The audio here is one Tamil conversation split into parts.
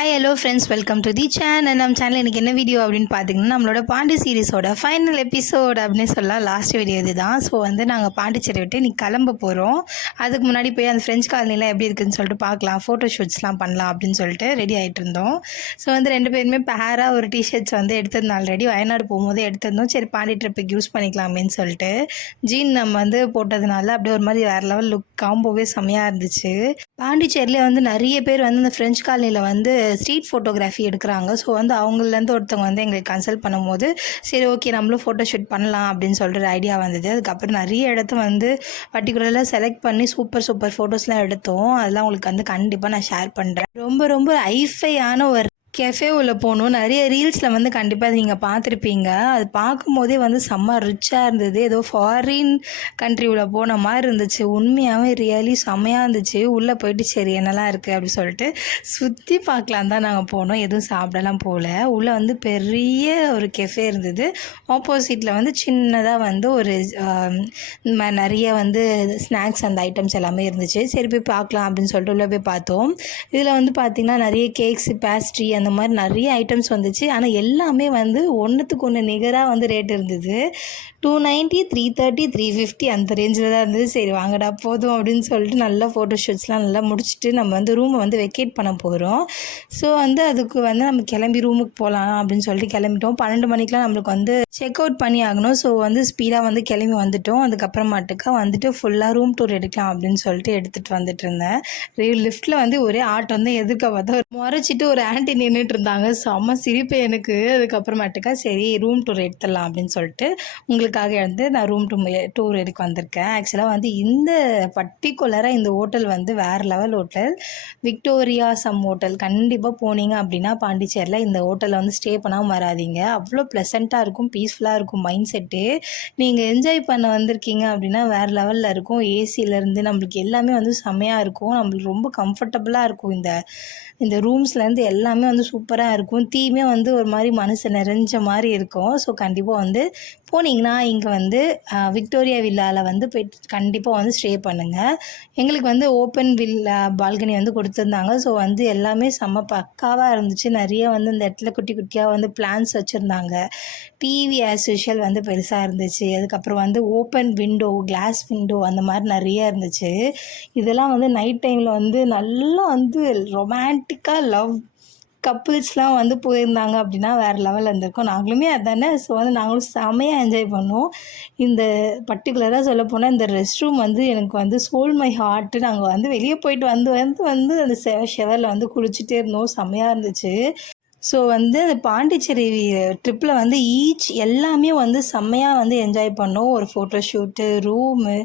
Hi hello friends, welcome to the channel. நம்ம சேனல் இன்றைக்கி என்ன வீடியோ அப்படின்னு பார்த்தீங்கன்னா, நம்மளோட பாண்டி சீரிஸோட ஃபைனல் எபிசோட் அப்படின்னு சொல்லலாம். லாஸ்ட் வீடியோ இது தான். ஸோ நாங்கள் பாண்டிச்சேரி விட்டு இன்றைக்கி கிளம்ப போகிறோம். அதுக்கு முன்னாடி போய் அந்த ஃப்ரெஞ்ச் காலனிலாம் எப்படி இருக்குதுன்னு சொல்லிட்டு பார்க்கலாம், ஃபோட்டோ ஷூட்ஸ்லாம் பண்ணலாம் அப்படின்னு சொல்லிட்டு ரெடி ஆகிட்டு இருந்தோம். ஸோ ரெண்டு பேருமே பேராக ஒரு டிஷர்ட்ஸ் எடுத்திருந்தோம். ஆல்ரெடி வயநாடு போகும்போது எடுத்திருந்தோம். சரி, பாண்டி ட்ரிப்புக்கு யூஸ் பண்ணிக்கலாமேன்னு சொல்லிட்டு ஜீன் நம்ம போட்டதுனால அப்படியே ஒரு மாதிரி வேறு லெவல் லுக் காம்போவே செம்மையாக இருந்துச்சு. பாண்டிச்சேரியில் நிறைய பேர் இந்த ஃப்ரெஞ்ச் காலனியில் ஸ்ட்ரீட் ஃபோட்டோகிராஃபி எடுக்கிறாங்க. ஸோ அவங்கலேருந்து ஒருத்தவங்க எங்களுக்கு கன்சல்ட் பண்ணும்போது சரி ஓகே நம்மளும் ஃபோட்டோ ஷூட் பண்ணலாம் அப்படின்னு சொல்லிட்டு ஒரு ஐடியா வந்தது. அதுக்கப்புறம் நிறைய இடத்த பர்டிகுலராக செலக்ட் பண்ணி சூப்பர் ஃபோட்டோஸ்லாம் எடுத்தோம். அதெல்லாம் உங்களுக்கு கண்டிப்பாக நான் ஷேர் பண்ணுறேன். ரொம்ப ஐஃபையான ஒரு கெஃபே உள்ள போகணும். நிறைய ரீல்ஸில் கண்டிப்பாக அது நீங்கள் பார்த்துருப்பீங்க. அது பார்க்கும்போதே செம்ம ரிச்சாக இருந்தது. ஏதோ ஃபாரின் கண்ட்ரி உள்ள போன மாதிரி இருந்துச்சு. உண்மையாகவே ரியலி செம்மையாக இருந்துச்சு. உள்ளே போயிட்டு சரி என்னெல்லாம் இருக்குது அப்படின்னு சொல்லிட்டு சுற்றி பார்க்கலாம் தான் நாங்கள் போனோம். எதுவும் சாப்பிடலாம் போகல. உள்ளே பெரிய ஒரு கெஃபே இருந்தது. ஆப்போசிட்டில் சின்னதாக ஒரு நிறைய ஸ்நாக்ஸ் அந்த ஐட்டம்ஸ் எல்லாமே இருந்துச்சு. சரி போய் பார்க்கலாம் அப்படின்னு சொல்லிட்டு உள்ளே போய் பார்த்தோம். இதில் பார்த்திங்கன்னா நிறைய கேக்ஸு, பேஸ்ட்ரி அந்த மாதிரி நிறைய ஐட்டம்ஸ் வந்துச்சு. ஆனால் எல்லாமே ஒன்றுத்துக்கு ஒன்று நிகராக ரேட் இருந்தது. 290, 330, 350 அந்த ரேஞ்சில் தான் இருந்தது. சரி வாங்கடா போதும் அப்படின்னு சொல்லிட்டு நல்லா ஃபோட்டோ ஷூட்ஸ்லாம் நல்லா முடிச்சுட்டு நம்ம ரூமை வெக்கேட் பண்ண போகிறோம். ஸோ அதுக்கு நம்ம கிளம்பி ரூமுக்கு போகலாம் அப்படின்னு சொல்லிட்டு கிளம்பிட்டோம். 12 மணிக்கெலாம் நம்மளுக்கு செக் அவுட் பண்ணி ஆகணும். ஸோ ஸ்பீடாக கிளம்பி வந்துட்டோம். அதுக்கப்புறமாட்டுக்கா ஃபுல்லாக ரூம் டூர் எடுக்கலாம் அப்படின்னு சொல்லிட்டு எடுத்துகிட்டு வந்துட்டு இருந்தேன். லிஃப்ட்டில் ஒரே ஆட்டம் எதிர்க்க பார்த்தா முறைச்சிட்டு ஒரு ஆன்டி நின்றுட்டு இருந்தாங்க. செம்ம சிரிப்பு எனக்கு. அதுக்கப்புறமாட்டுக்கா சரி ரூம் டூர் எடுத்துடலாம் அப்படின்னு சொல்லிட்டு உங்களுக்காக நான் ரூம் டூர் எடுக்க வந்திருக்கேன். ஆக்சுவலாக இந்த பர்டிகுலராக இந்த ஹோட்டல் வேறு லெவல் ஹோட்டல். விக்டோரியா சம் ஹோட்டல். கண்டிப்பாக போனீங்க அப்படின்னா பாண்டிச்சேரியில் இந்த ஹோட்டலில் ஸ்டே பண்ணாமல் வராதிங்க. அவ்வளோ ப்ளசண்ட்டாக இருக்கும், பீஸ்ஃபுல்லாக இருக்கும் மைண்ட் செட்டு. நீங்கள் என்ஜாய் பண்ண வந்திருக்கீங்க அப்படின்னா வேறு லெவலில் இருக்கும். ஏசியிலேருந்து நம்மளுக்கு எல்லாமே செம்மையாக இருக்கும். நம்மளுக்கு ரொம்ப கம்ஃபர்டபுளாக இருக்கும். இந்த ரூம்ஸ்லேருந்து எல்லாமே சூப்பராக இருக்கும். தீமே ஒரு மாதிரி மனசு நிறைஞ்ச மாதிரி இருக்கும். ஸோ கண்டிப்பாக போனீங்கன்னா இங்கே விக்டோரியா வில்லாவில் போய்ட்டு கண்டிப்பாக ஸ்டே பண்ணுங்கள். எங்களுக்கு ஓப்பன் வில்லா பால்கனி கொடுத்துருந்தாங்க. ஸோ எல்லாமே செம்ம பக்காவாக இருந்துச்சு. நிறைய இந்த இடத்துல குட்டி குட்டியாக பிளான்ஸ் வச்சுருந்தாங்க. டிவி ஆஸ் யூஷுவல் பெருசாக இருந்துச்சு. அதுக்கப்புறம் ஓப்பன் விண்டோ, கிளாஸ் விண்டோ அந்த மாதிரி நிறைய இருந்துச்சு. இதெல்லாம் நைட் டைமில் நல்லா ரொமான்டிக்காக லவ் கப்புள்ஸ்லாம் போயிருந்தாங்க அப்படின்னா வேறு லெவலில் இருந்திருக்கும். நாங்களுமே அதானே. ஸோ நாங்களும் செமையாக என்ஜாய் பண்ணோம். இந்த பர்டிகுலராக சொல்லப்போனால் இந்த ரெஸ்ட் ரூம் எனக்கு சோல் மை ஹார்ட்டு. நாங்கள் வெளியே போயிட்டு அந்த ஷெவரில் குளிச்சுட்டே இருந்தோம். செமையாக இருந்துச்சு. ஸோ அந்த பாண்டிச்சேரி ட்ரிப்பில் ஈச் எல்லாமே செம்மையாக என்ஜாய் பண்ணோம். ஒரு ஃபோட்டோ ஷூட்டு, ரூமு,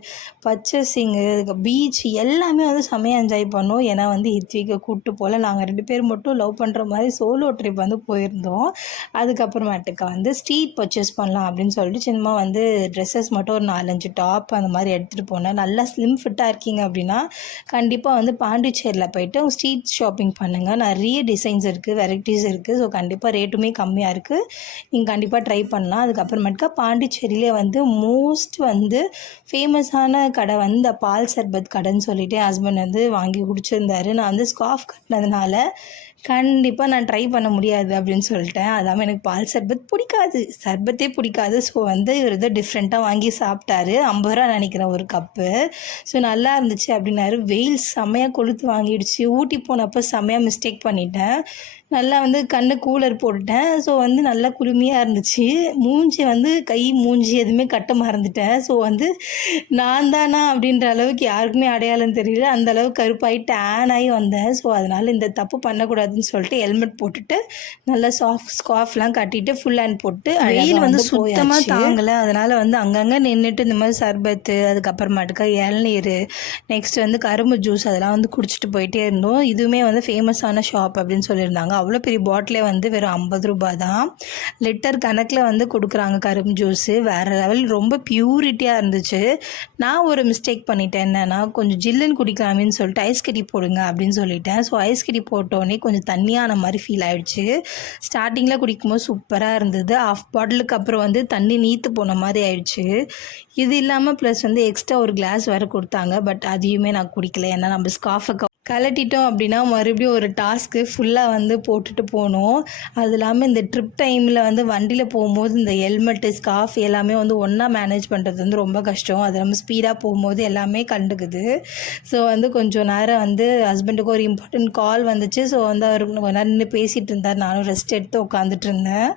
பர்ச்சேசிங்கு, பீச் எல்லாமே செம்மையாக என்ஜாய் பண்ணோம். ஏன்னா ஹித்விகை கூப்பிட்டு போல் நாங்கள் 2 பேர் மட்டும் லவ் பண்ணுற மாதிரி சோலோ ட்ரிப் போயிருந்தோம். அதுக்கப்புறமேட்டுக்கு ஸ்ட்ரீட் பர்ச்சேஸ் பண்ணலாம் அப்படின்னு சொல்லிட்டு சின்னமாக ட்ரெஸ்ஸஸ் மட்டும் ஒரு 4-5 டாப் அந்த மாதிரி எடுத்துகிட்டு போனேன். நல்லா ஸ்லிம் ஃபிட்டாக இருக்கீங்க அப்படின்னா கண்டிப்பாக பாண்டிச்சேரியில் போய்ட்டு ஸ்ட்ரீட் ஷாப்பிங் பண்ணுங்கள். நிறைய டிசைன்ஸ் இருக்குது, வெரைட்டிஸ் இருக்குது. ஸோ கண்டிப்பாக ரேட்டுமே கம்மியாக இருக்குது. நீங்கள் கண்டிப்பாக ட்ரை பண்ணலாம். அதுக்கப்புறமேட்டுக்கா பாண்டிச்சேரியிலே மோஸ்ட் ஃபேமஸான கடை பால் சர்பத் கடைன்னு சொல்லிட்டு ஹஸ்பண்ட் வாங்கி குடிச்சிருந்தாரு. நான் ஸ்கார்ஃப் கட்டினதுனால கண்டிப்பாக நான் ட்ரை பண்ண முடியாது அப்படின்னு சொல்லிட்டேன். அதாமல் எனக்கு பால் சர்பத் பிடிக்காது, சர்பத்தே பிடிக்காது. ஸோ இவர் ஏதோ டிஃப்ரெண்ட்டாக வாங்கி சாப்பிட்டாரு. 50 ரூபா நினைக்கிறேன் ஒரு கப்பு. ஸோ நல்லா இருந்துச்சு அப்படின்னாரு. வெயில் செம்மையாக கொளுத்து வாங்கிடுச்சு. ஊட்டி போனப்போ செம்மையாக மிஸ்டேக் பண்ணிட்டேன். நல்லா கண்ணு கூலர் போட்டுட்டேன். ஸோ நல்லா குளுமையாக இருந்துச்சு. மூஞ்சி கை மூஞ்சி எதுவுமே கட்ட மறந்துட்டேன். ஸோ நான் தானா அப்படின்ற அளவுக்கு யாருக்குமே அடையாளம் தெரியல. அந்த அளவுக்கு கருப்பாகி டேன் ஆகி வந்தேன். ஸோ அதனால் இந்த தப்பு பண்ணக்கூடாதுன்னு சொல்லிட்டு ஹெல்மெட் போட்டுட்டு நல்லா ஸ்கார்ஃப்லாம் கட்டிட்டு ஃபுல் ஹேண்ட் போட்டு வெயில் சுத்தமாக தாங்கலை. அதனால் அங்கங்கே நின்றுட்டு இந்த மாதிரி சர்பத்து, அதுக்கப்புறமாட்டுக்கா இளநீர், நெக்ஸ்ட் கரும்பு ஜூஸ் அதெல்லாம் குடிச்சிட்டு போயிட்டே இருந்தோம். இதுவுமே ஃபேமஸான ஷாப் அப்படின்னு சொல்லியிருந்தாங்க. அவ்வளோ பெரிய பாட்டிலே வெறும் 50 ரூபா தான். லிட்டர் கணக்கில் கொடுக்குறாங்க கரும்பு ஜூஸு. வேறு லெவல் ரொம்ப பியூரிட்டியாக இருந்துச்சு. நான் ஒரு மிஸ்டேக் பண்ணிட்டேன். என்னென்னா கொஞ்சம் ஜில்லுன்னு குடிக்கலாமேன்னு சொல்லிட்டு ஐஸ் கட்டி போடுங்க அப்படின்னு சொல்லிட்டேன். ஸோ ஐஸ் கட்டி போட்டோன்னே கொஞ்சம் தண்ணியான மாதிரி ஃபீல் ஆகிடுச்சு. ஸ்டார்டிங்கில் குடிக்கும்போது சூப்பராக இருந்தது. ஆஃப் பாட்டிலுக்கு அப்புறம் தண்ணி நீத்து போன மாதிரி ஆயிடுச்சு. இது இல்லாமல் ப்ளஸ் எக்ஸ்ட்ரா ஒரு கிளாஸ் வேறு கொடுத்தாங்க. பட் அதையுமே நான் குடிக்கல. ஏன்னா நம்ம ஸ்கார்ஃபை கழட்டிட்டோம் அப்படின்னா மறுபடியும் ஒரு டாஸ்க்கு ஃபுல்லாக வந்து போட்டுட்டு போகணும். அது இல்லாமல் இந்த ட்ரிப் டைமில் வந்து வண்டியில் போகும்போது இந்த ஹெல்மெட்டு, ஸ்கார்ஃப் எல்லாமே வந்து ஒன்றா மேனேஜ் பண்ணுறது வந்து ரொம்ப கஷ்டம். அது நம்ம ஸ்பீடாக போகும்போது எல்லாமே கண்டுக்குது. ஸோ வந்து கொஞ்சம் நேரம் வந்து ஹஸ்பண்டுக்கு ஒரு இம்பார்ட்டன்ட் கால் வந்துச்சு. ஸோ வந்து அவர் கொஞ்ச நேரம் நின்று பேசிகிட்டு இருந்தார். நானும் ரெஸ்ட் எடுத்து உட்காந்துட்டு இருந்தேன்.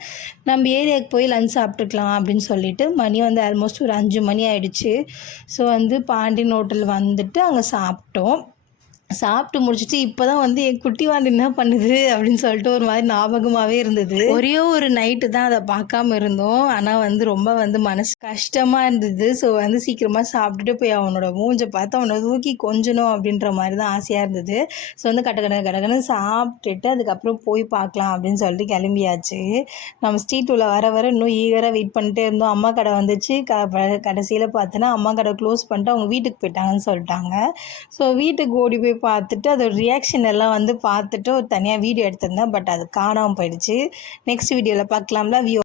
நம்ம ஏரியாவுக்கு போய் லஞ்ச் சாப்பிட்டுக்கலாம் அப்படின்னு சொல்லிட்டு மணி வந்து ஆல்மோஸ்ட் ஒரு 5 மணி ஆகிடுச்சு. ஸோ வந்து பாண்டியன் ஹோட்டல் வந்துட்டு அங்கே சாப்பிட்டோம். சாப்பிட்டு முடிச்சுட்டு இப்போ தான் வந்து என் குட்டி வாண்டு என்ன பண்ணுது அப்படின்னு சொல்லிட்டு ஒரு மாதிரி ஞாபகமாகவே இருந்தது. ஒரே ஒரு நைட்டு தான் அதை பார்க்காம இருந்தோம். ஆனால் வந்து ரொம்ப வந்து மனசு கஷ்டமாக இருந்தது. ஸோ வந்து சீக்கிரமாக சாப்பிட்டுட்டு போய் அவனோட மூஞ்சை பார்த்து அவனை தூக்கி கொஞ்சணும் அப்படின்ற மாதிரி தான் ஆசையாக இருந்தது. ஸோ வந்து கடகடன்னு சாப்பிட்டுட்டு அதுக்கப்புறம் போய் பார்க்கலாம் அப்படின்னு சொல்லிட்டு கிளம்பியாச்சு. நம்ம ஸ்ட்ரீட் உள்ள வர இன்னும் ஈகராக வெயிட் பண்ணிட்டே இருந்தோம். அம்மா கடை வந்துச்சு. கடைசியில் பார்த்தோன்னா அம்மா கடை க்ளோஸ் பண்ணிட்டு அவங்க வீட்டுக்கு போயிட்டாங்கன்னு சொல்லிட்டாங்க. ஸோ வீட்டுக்கு ஓடி போய் பார்த்துட்டு அதோட ரியாக்ஷன் எல்லாம் வந்து பார்த்துட்டு ஒரு தனியாக வீடியோ எடுத்திருந்தேன். பட் அது காணாமல் போயிடுச்சு. நெக்ஸ்ட் வீடியோவில் பார்க்கலாம்ல.